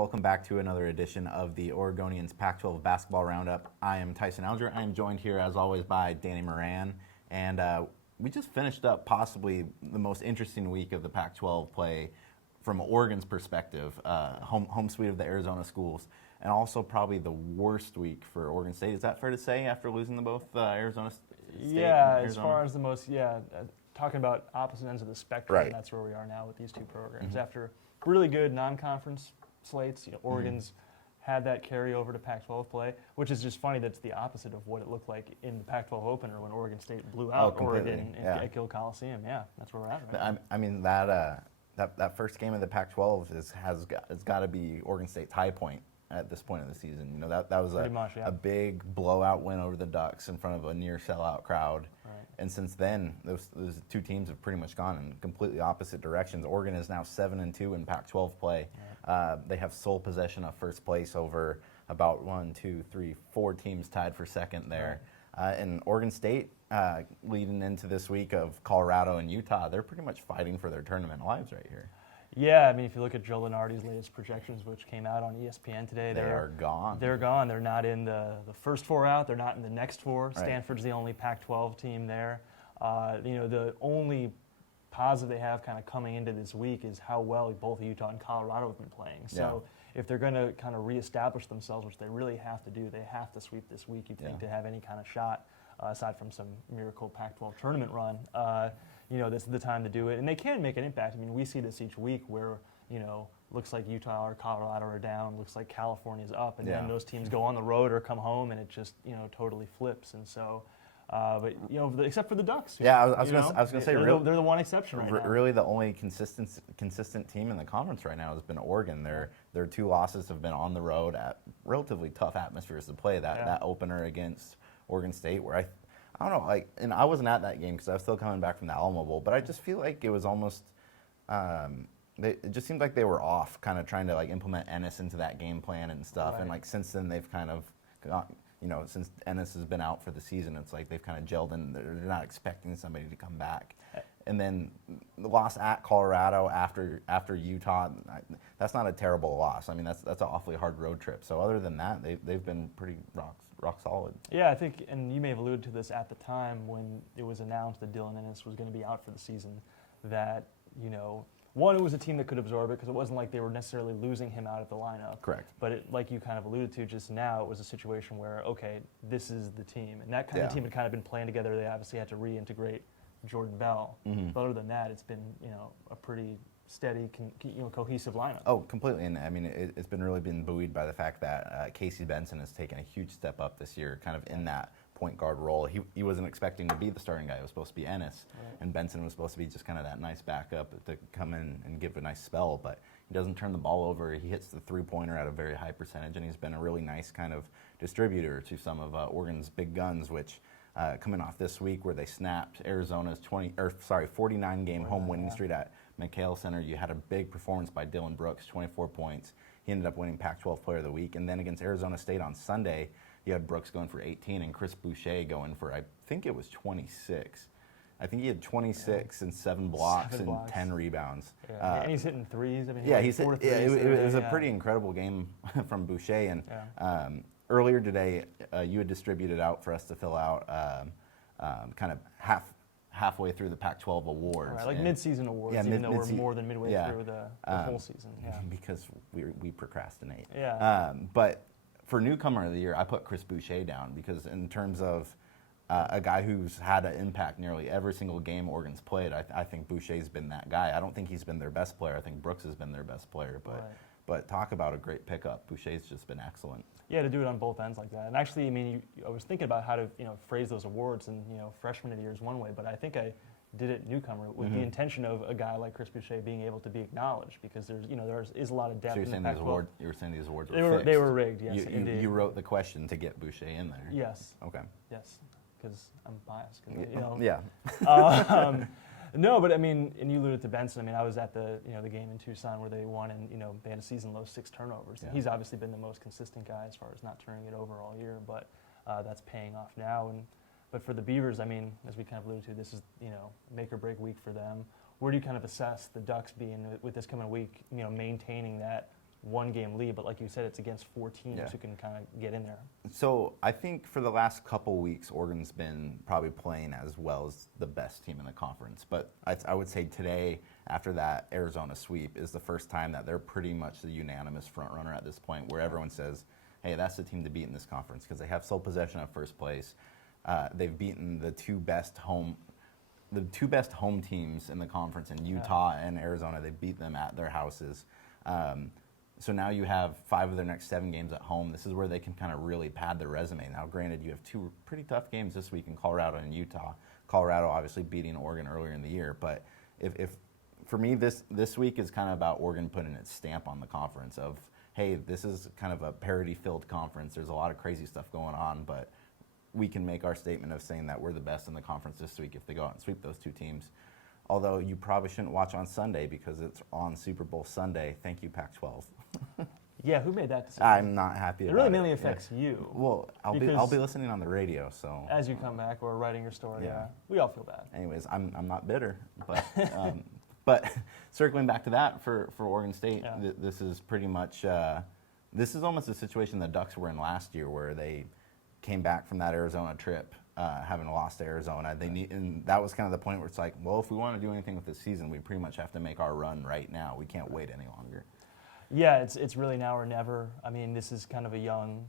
welcome back to another edition of the Oregonians Pac-12 Basketball Roundup. I am Tyson Alger. I am joined here, as always, by Danny Moran. And we just finished up possibly the most interesting week of the Pac-12 play from Oregon's perspective, home sweep of the Arizona schools, and also probably the worst week for Oregon State. Is that fair to say after losing to both Arizona State Yeah, and as far as the most, talking about opposite ends of the spectrum, right. That's where we are now with these two programs. After really good non-conference slates, Oregon's had that carryover to Pac-12 play, which is just funny that it's the opposite of what it looked like in the Pac-12 opener when Oregon State blew out Oregon at Gill Coliseum. Yeah, that's where we're at right now. I mean, that first game of the Pac-12 has got to be Oregon State's high point at this point of the season. You know, that was a big blowout win over the Ducks in front of a near sellout crowd. Right. And since then, those two teams have pretty much gone in completely opposite directions. Oregon is now 7-2 in Pac-12 play. Right. They have sole possession of first place over about 4 teams tied for second there. Right. And Oregon State, leading into this week of Colorado and Utah, they're pretty much fighting for their tournament lives right here. Yeah, I mean, if you look at Joe Lunardi's latest projections, which came out on ESPN today, they're gone. They're gone. They're not in the first 4 out. They're not in the next 4. Right. Stanford's the only Pac-12 team there. The only positive they have kind of coming into this week is how well both Utah and Colorado have been playing. So if they're going to kind of reestablish themselves, which they really have to do, they have to sweep this week, you'd think, to have any kind of shot, aside from some miracle Pac-12 tournament run. This is the time to do it. And they can make an impact. I mean, we see this each week where, looks like Utah or Colorado are down, looks like California's up, and then those teams go on the road or come home, and it just, totally flips. And so, except for the Ducks. I was going to say, they're the one exception right now. Really, the only consistent team in the conference right now has been Oregon. Their 2 losses have been on the road at relatively tough atmospheres to play. That opener against Oregon State, where I don't know, and I wasn't at that game because I was still coming back from the Alamo Bowl, but I just feel like it was almost, it just seemed like they were off, kind of trying to implement Ennis into that game plan and stuff. Right. And since then they've kind of got, since Ennis has been out for the season, it's like they've kind of gelled in. They're not expecting somebody to come back. And then the loss at Colorado after Utah, that's not a terrible loss. I mean, that's an awfully hard road trip. So other than that, they've been pretty rock solid. Yeah, I think, and you may have alluded to this at the time when it was announced that Dylan Ennis was going to be out for the season, that, one, it was a team that could absorb it because it wasn't like they were necessarily losing him out of the lineup. Correct. But like you kind of alluded to just now, it was a situation where, okay, this is the team. And that kind of team had kind of been playing together. They obviously had to reintegrate Jordan Bell. But other than that, it's been, a pretty steady, cohesive lineup. Oh, completely. And I mean, it's really been buoyed by the fact that Casey Benson has taken a huge step up this year, kind of in that point guard role. He wasn't expecting to be the starting guy. It was supposed to be Ennis, and Benson was supposed to be just kind of that nice backup to come in and give a nice spell. But he doesn't turn the ball over. He hits the three-pointer at a very high percentage, and he's been a really nice kind of distributor to some of Oregon's big guns, which coming off this week where they snapped Arizona's 49-game home winning streak at McHale Center. You had a big performance by Dylan Brooks, 24 points. He ended up winning Pac-12 Player of the Week. And then against Arizona State on Sunday, you had Brooks going for 18 and Chris Boucher going for, I think it was 26. I think he had 26 and 7 blocks and 10 rebounds. Yeah. And he's hitting threes. I mean, it was a pretty incredible game from Boucher. And earlier today, you had distributed out for us to fill out kind of halfway through the Pac-12 awards. Right, like mid-season awards, even though we're more than midway through the whole season. Yeah. Because we procrastinate. Yeah. But for newcomer of the year, I put Chris Boucher down because in terms of a guy who's had an impact nearly every single game Oregon's played, I think Boucher's been that guy. I don't think he's been their best player. I think Brooks has been their best player. But talk about a great pickup. Boucher's just been excellent. Yeah, to do it on both ends like that. And actually, I mean, I was thinking about how to phrase those awards, and freshman of the year is one way, but I think I did it newcomer with the intention of a guy like Chris Boucher being able to be acknowledged because there's a lot of depth. So in the Pac-12. You were saying these awards they were fixed. They were rigged. Yes, indeed. You wrote the question to get Boucher in there. Yes. Okay. Yes, because I'm biased. Yeah. No, but I mean, and you alluded to Benson. I mean, I was at the the game in Tucson where they won, and they had a season low 6 turnovers. Yeah. He's obviously been the most consistent guy as far as not turning it over all year, but that's paying off now. But for the Beavers, I mean, as we kind of alluded to, this is make or break week for them. Where do you kind of assess the Ducks being with this coming week? Maintaining that one-game lead, but like you said, it's against 4 teams Yeah. who can kind of get in there. So I think for the last couple weeks, Oregon's been probably playing as well as the best team in the conference. But I would say today, after that Arizona sweep, is the first time that they're pretty much the unanimous front runner at this point, where everyone says, hey, that's the team to beat in this conference because they have sole possession of first place. They've beaten the two best home teams in the conference in Utah and Arizona. They beat them at their houses. So now you have 5 of their next 7 games at home. This is where they can kind of really pad their resume. Now, granted, you have 2 pretty tough games this week in Colorado and Utah. Colorado obviously beating Oregon earlier in the year. But if for me, this week is kind of about Oregon putting its stamp on the conference of, hey, this is kind of a parity-filled conference. There's a lot of crazy stuff going on, but we can make our statement of saying that we're the best in the conference this week if they go out and sweep those 2 teams. Although you probably shouldn't watch on Sunday because it's on Super Bowl Sunday. Thank you, Pac-12. Yeah, who made that decision? I'm not happy about it. It really mainly affects you. Well, I'll be listening on the radio, so. As you come back or writing your story, yeah. We all feel bad. Anyways, I'm not bitter, but but circling back to that for Oregon State, this is pretty much this is almost a situation the Ducks were in last year, where they came back from that Arizona trip, having lost to Arizona. And that was kind of the point where it's like, well, if we want to do anything with this season, we pretty much have to make our run right now. We can't wait any longer. Yeah, it's really now or never. I mean, this is kind of a young,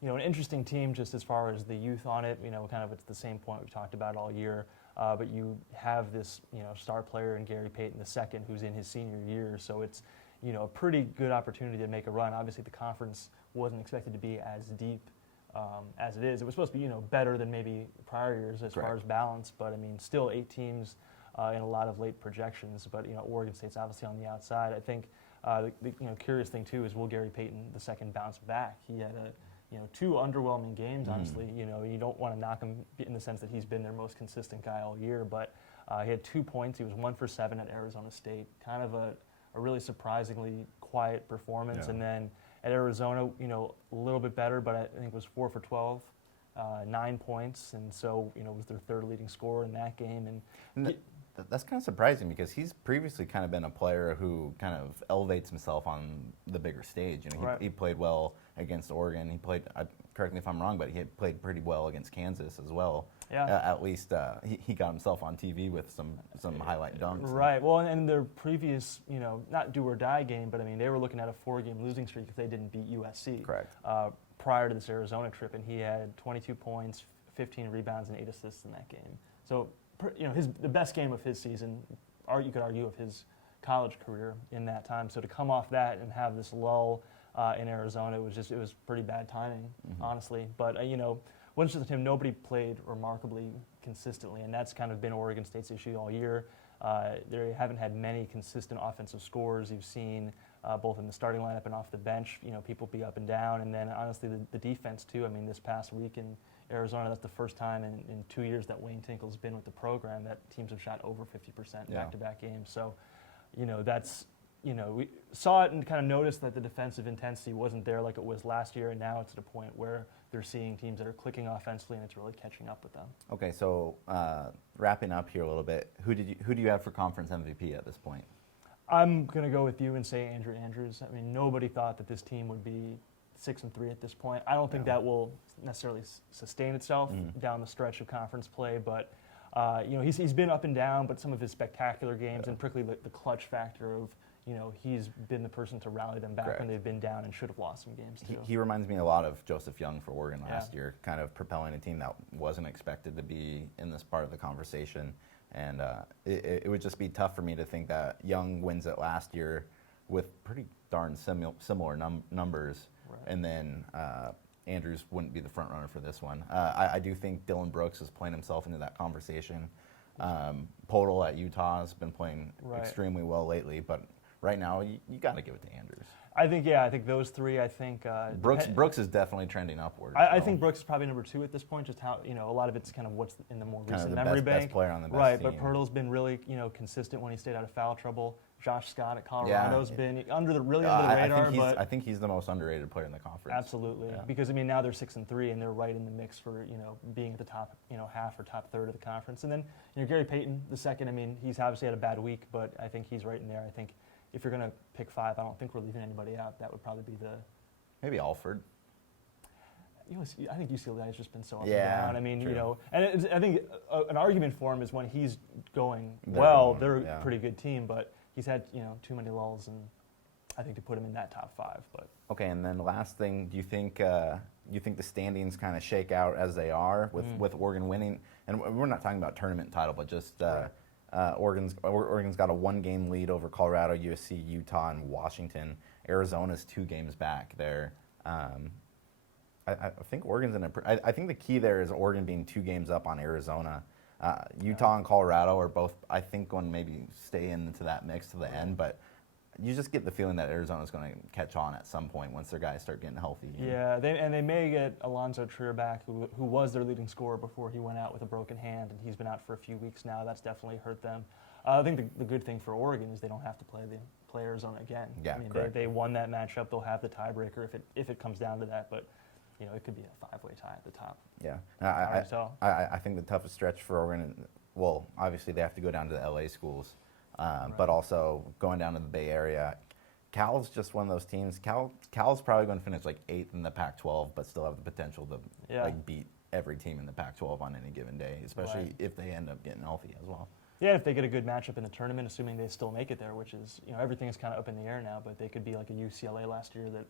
an interesting team just as far as the youth on it. Kind of it's the same point we've talked about all year. But you have this, star player in Gary Payton II, who's in his senior year. So it's, a pretty good opportunity to make a run. Obviously, the conference wasn't expected to be as deep as it is. It was supposed to be, better than maybe prior years as far as balance. But I mean, still 8 teams in a lot of late projections. But Oregon State's obviously on the outside. I think. The curious thing too is, will Gary Payton II bounce back? He had 2 underwhelming games. Honestly, you don't want to knock him in the sense that he's been their most consistent guy all year. But he had 2 points. He was 1 for 7 at Arizona State. Kind of a really surprisingly quiet performance. And then at Arizona, a little bit better, but I think it was 4 for 12, 9 points, and so was their 3rd leading scorer in that game. And that's kind of surprising because he's previously kind of been a player who kind of elevates himself on the bigger stage. He played well against Oregon. He played, correct me if I'm wrong, but he had played pretty well against Kansas as well. Yeah. At least he got himself on TV with some highlight dunks. Right. Well, and their previous, not do or die game, but I mean, they were looking at a 4-game losing streak if they didn't beat USC. Correct. Prior to this Arizona trip, and he had 22 points, 15 rebounds, and 8 assists in that game. So, the best game of his season, you could argue, of his college career in that time. So to come off that and have this lull in Arizona, it was pretty bad timing, honestly. But once with him, nobody played remarkably consistently, and that's kind of been Oregon State's issue all year. They haven't had many consistent offensive scores. You've seen both in the starting lineup and off the bench, people be up and down, and then honestly the defense too. I mean, this past week in Arizona, that's the first time in 2 years that Wayne Tinkle's been with the program that teams have shot over 50% back-to-back games. So, that's, we saw it and kind of noticed that the defensive intensity wasn't there like it was last year, and now it's at a point where they're seeing teams that are clicking offensively, and it's really catching up with them. Okay, so wrapping up here a little bit, who do you have for conference MVP at this point? I'm going to go with you and say Andrew Andrews. I mean, nobody thought that this team would be 6-3 at this point. I don't think that will necessarily sustain itself down the stretch of conference play, but he's been up and down, but some of his spectacular games, and particularly the clutch factor of, he's been the person to rally them back when they've been down and should have lost some games too. He reminds me a lot of Joseph Young for Oregon last year, kind of propelling a team that wasn't expected to be in this part of the conversation. And it would just be tough for me to think that Young wins it last year with pretty darn similar numbers, and then Andrews wouldn't be the front runner for this one. I do think Dylan Brooks is playing himself into that conversation. Podol at Utah has been playing extremely well lately, but right now you got to give it to Andrews. I think those 3. I think Brooks is definitely trending upward. I think Brooks is probably number 2 at this point. Just how a lot of it's kind of what's in the more recent memory bank. Best player on the best right, team. but Pirtle's been really consistent when he stayed out of foul trouble. Josh Scott at Colorado's been under the radar. I think he's the most underrated player in the conference. Absolutely, because I mean now they're 6-3 and they're right in the mix for being at the top half or top third of the conference. And then Gary Payton II. I mean he's obviously had a bad week, but I think he's right in there. I think if you're going to pick 5, I don't think we're leaving anybody out. That would probably be the. Maybe Alford. I think UCLA has just been so up Yeah, and down. I mean, true. and I think an argument for him is when he's going they're yeah. a pretty good team, but he's had too many lulls, and I think to put him in that top 5. But Okay, and then last thing, do you think the standings kind of shake out as they are with Oregon winning? And we're not talking about tournament title, but just Oregon's got a 1-game lead over Colorado, USC, Utah, and Washington. Arizona's 2 games back there. I think Oregon's I think the key there is Oregon being 2 games up on Arizona. Utah and Colorado are both, I think, going to maybe stay into that mix to the end, but you just get the feeling that Arizona's going to catch on at some point once their guys start getting healthy. Yeah, they may get Alonzo Trier back, who was their leading scorer before he went out with a broken hand, and he's been out for a few weeks now. That's definitely hurt them. I think the good thing for Oregon is they don't have to play Arizona again. Yeah, I mean, correct. they won that matchup. They'll have the tiebreaker if it comes down to that, but it could be a 5-way tie at the top. Yeah, I think the toughest stretch for Oregon, well, obviously they have to go down to the LA schools, but also going down to the Bay Area. Cal's just one of those teams. Cal's probably going to finish like 8th in the Pac-12, but still have the potential to beat every team in the Pac-12 on any given day, especially if they end up getting healthy as well. Yeah, if they get a good matchup in the tournament, assuming they still make it there, which is, everything is kind of up in the air now, but they could be like a UCLA last year that,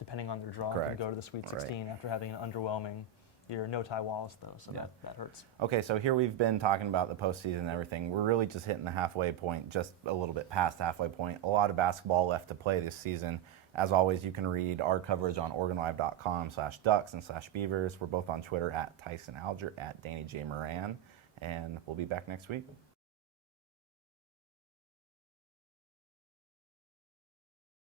depending on their draw, can go to the Sweet 16 after having an underwhelming year. No Ty Wallace, though, so that hurts. Okay, so here we've been talking about the postseason and everything. We're really just hitting the halfway point, just a little bit past the halfway point. A lot of basketball left to play this season. As always, you can read our coverage on OregonLive.com/Ducks and /Beavers. We're both on Twitter at Tyson Alger, at Danny J. Moran, and we'll be back next week.